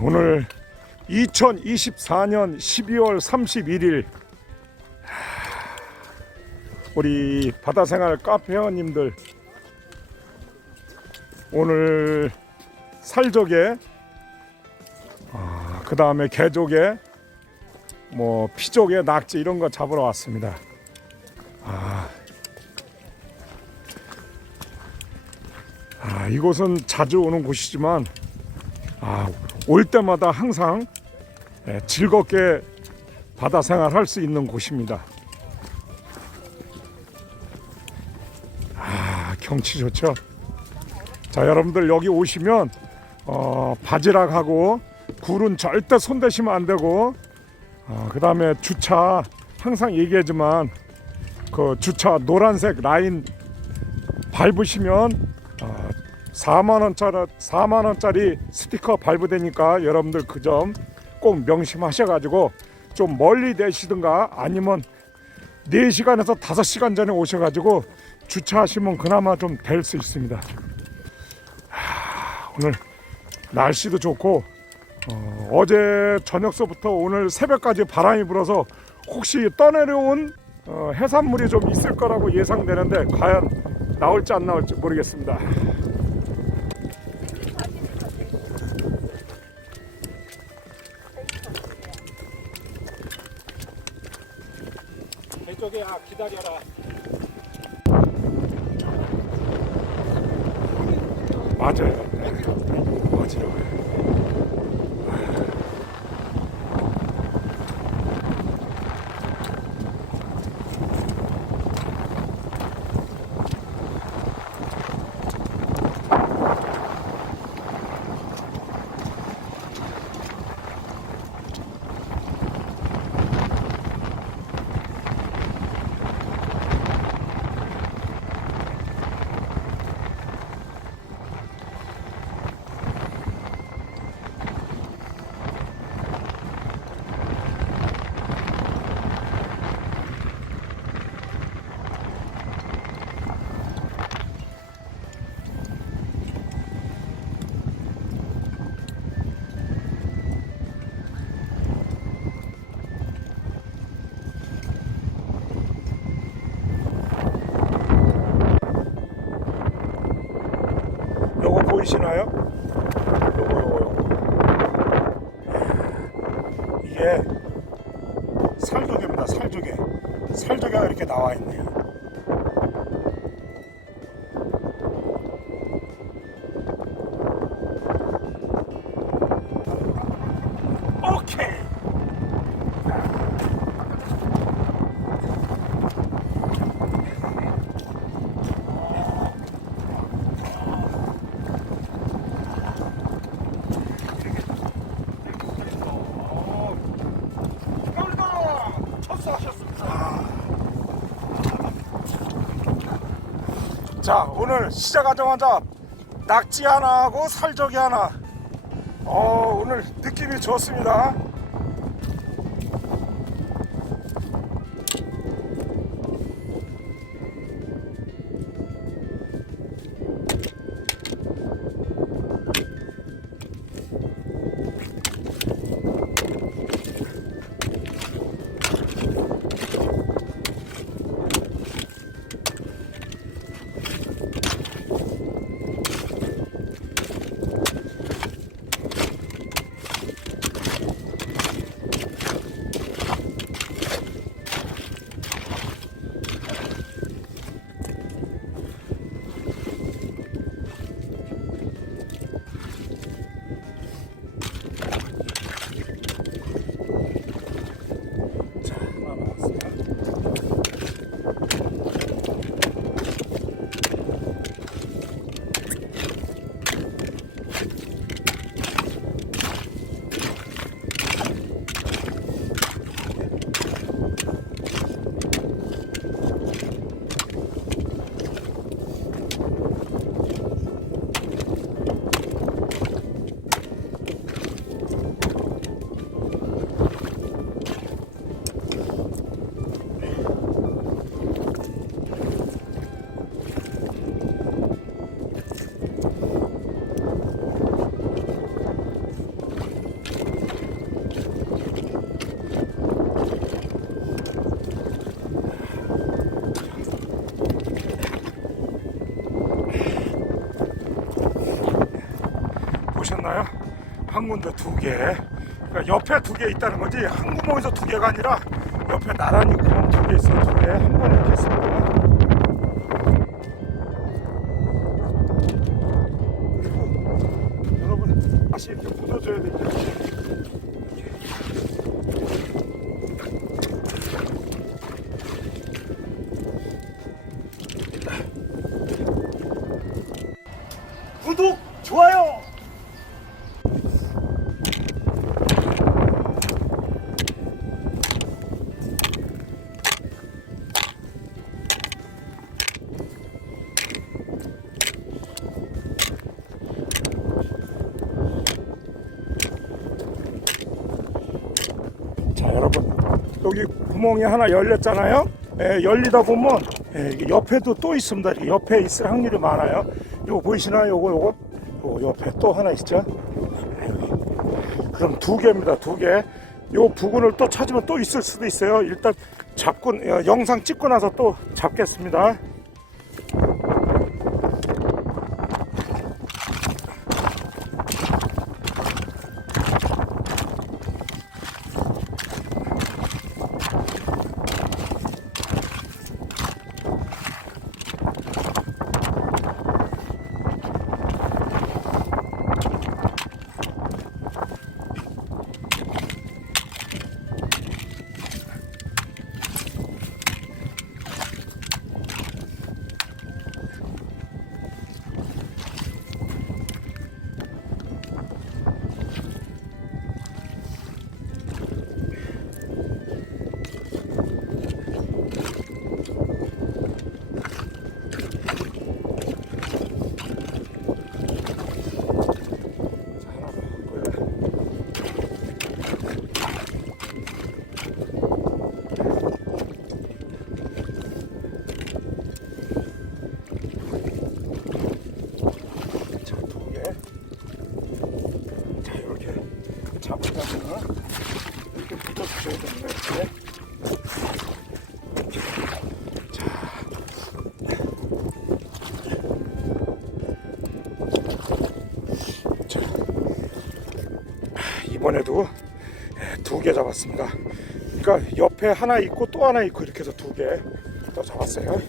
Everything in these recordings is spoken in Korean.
오늘 2024년 12월 31일 우리 바다생활 카페원님들 오늘 살조개 그 다음에 개조개 뭐 피조개 낙지 이런 거 잡으러 왔습니다. 아, 아 이곳은 자주 오는 곳이지만 아, 올 때마다 항상 예, 즐겁게 바다 생활할 수 있는 곳입니다. 아, 경치 좋죠? 자, 여러분들 여기 오시면 어, 바지락하고 굴은 절대 손대시면 안 되고 어, 그 다음에 주차 항상 얘기하지만 그 주차 노란색 라인 밟으시면 어, 4만 원짜리 4만 원짜리 스티커 발부되니까 여러분들 그 점 꼭 명심하셔가지고 좀 멀리 내시든가 아니면 4시간에서 5시간 전에 오셔가지고 주차하시면 그나마 좀 될 수 있습니다. 하, 오늘 날씨도 좋고 어, 제 저녁서부터 오늘 새벽까지 바람이 불어서 혹시 떠내려온 어, 해산물이 좀 있을 거라고 예상되는데 과연 나올지 안 나올지 모르겠습니다. 이쪽에 아 기다려라. 맞아요. 어지러워요. 보이시나요? 요거 요거 요거 이게 살조개입니다. 살조개. 살조개가 이렇게 나와 있네요 자 오늘 시작하자마자 낙지 하나 하고 살조개 하나. 어 오늘 느낌이 좋습니다 보이시나요? 한 군데 두 개. 그러니까 옆에 두 개 있다는 거지 한 구멍에서 두 개가 아니라 옆에 나란히 구멍 두 개 있어 두 개. 한 번에 이렇게 씁니다. 구멍이 하나 열렸잖아요. 예, 열리다 보면 예, 이게 옆에도 또 있습니다. 옆에 있을 확률이 많아요. 요거 보이시나요? 요거 요거? 요거 옆에 또 하나 있죠? 아. 그럼 두 개입니다 두 개 요 부근을 또 찾으면 또 있을 수도 있어요. 일단 잡고 어, 영상 찍고 나서 또 잡겠습니다 이번에도 두 개 잡았습니다. 그러니까 옆에 하나 있고 또 하나 있고 이렇게 해서 두 개 또 잡았어요.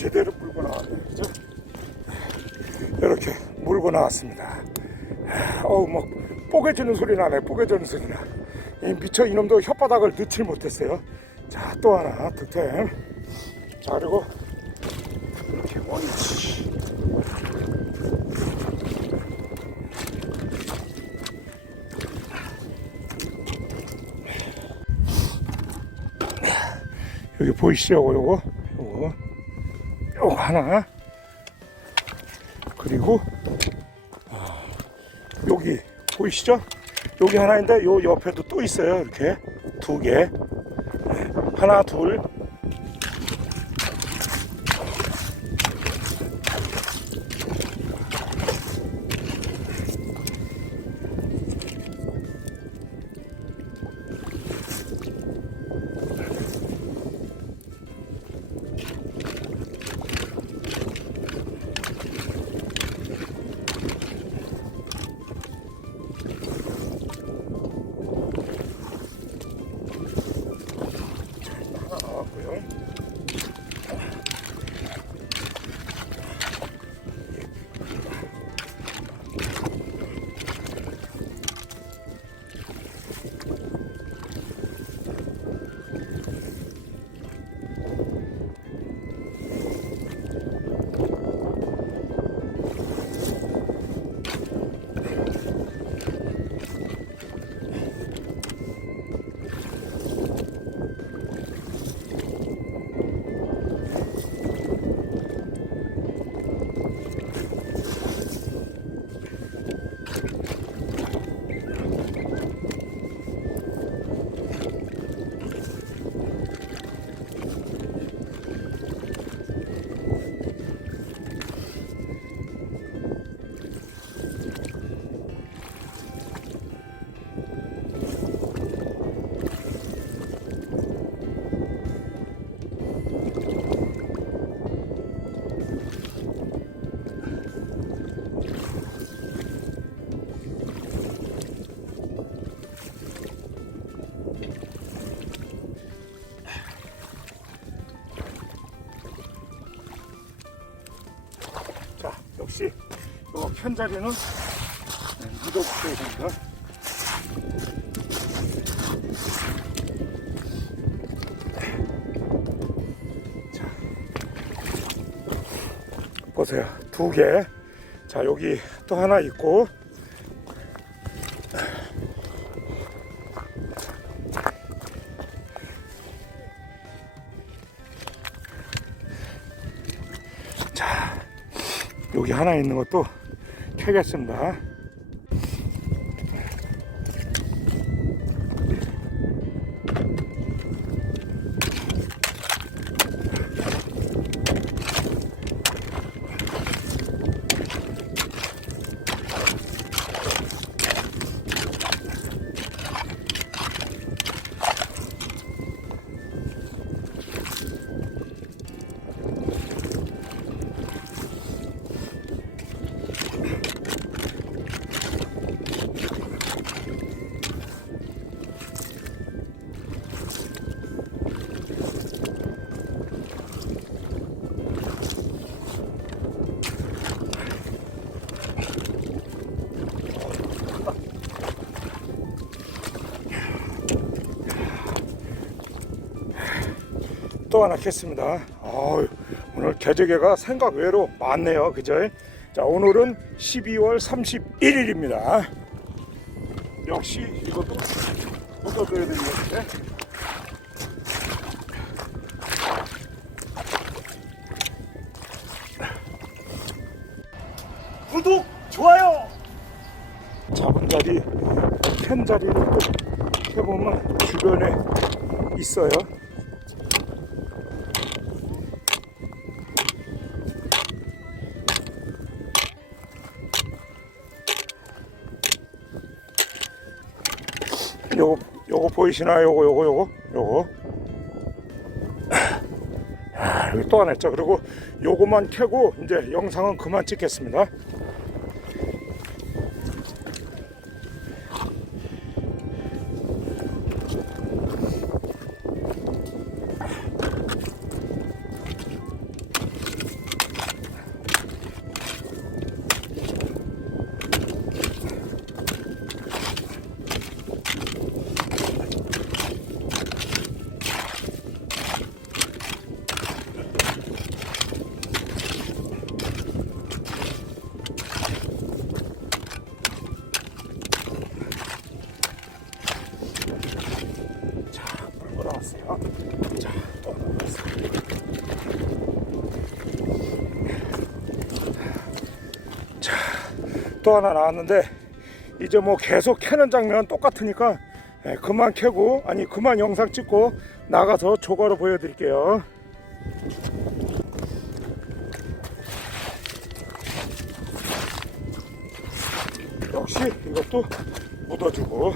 제대로 물고 나왔네요 그죠? 이렇게 물고 나왔습니다. 아, 어우 뭐 뽀개지는 소리 나네 뽀개지는 소리 나. 이 미처 이놈도 혓바닥을 넣질 못했어요. 자 또 하나 득템. 자 그리고 이렇게 원위치. 여기 보이시죠? 요거 하나. 그리고 아, 여기 보이시죠? 여기 하나인데 요 옆에도 또 있어요 이렇게. 두개. 네, 하나 둘 요 편자리는 네, 묻어주셔야 됩니다. 자, 보세요. 두 개. 자, 여기 또 하나 있고. 자, 여기 하나 있는 것도 캐겠습니다. 또 하나 캤습니다. 아유, 오늘 개재개가 생각 외로 많네요. 그죠? 자, 오늘은 12월 31일입니다. 역시 이것도 묻어둬야 되는 건데. 구독, 좋아요! 잡은 자리, 캔 자리를 또 해보면 주변에 있어요. 요거 요거 보이시나요? 요거 요거 요거 요거 아, 여기 또 하나 있죠. 그리고 요거만 캐고 이제 영상은 그만 찍겠습니다. 또 하나 나왔는데 이제 뭐 계속 캐는 장면 똑같으니까 예, 그만 캐고 아니 그만 영상 찍고 나가서 조과로 보여드릴게요. 역시 이것도 묻어주고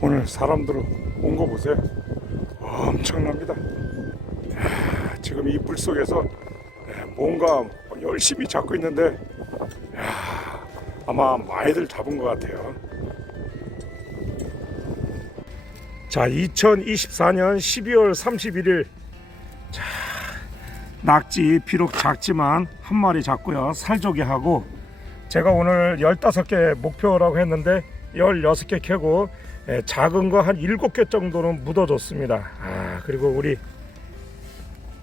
오늘 사람들 온 거 보세요. 엄청납니다. 야, 지금 이 물 속에서 예, 뭔가 열심히 잡고 있는데 야, 아마 많이들 잡은 것 같아요. 자, 2024년 12월 31일 자, 낙지 비록 작지만 한 마리 잡고요. 살조개 하고 제가 오늘 15개 목표라고 했는데 16개 캐고 예, 작은 거 한 7개 정도는 묻어줬습니다. 아, 그리고 우리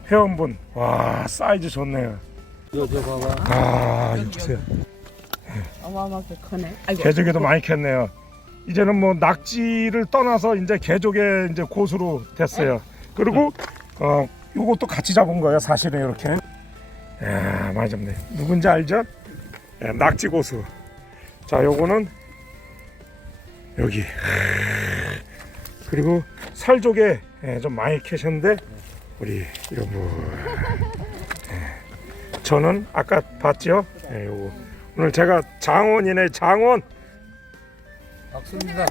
회원분 와 사이즈 좋네요. 이거 저 봐봐. 아, 이거 보세요. 어마어마하게 크네. 아이고. 개조개도 많이 캤네요. 이제는 뭐 낙지를 떠나서 이제 개조개 이제 고수로 됐어요. 그리고 어 요것도 같이 잡은 거예요. 사실은 이렇게. 야, 많이 잡네. 누군지 알죠? 예, 낙지 고수. 자, 요거는 여기. 그리고 살조개 예, 좀 많이 캐셨는데 우리 여보. 예, 저는 아까 봤죠? 예. 오늘 제가 장원이네 장원. 박수입니다.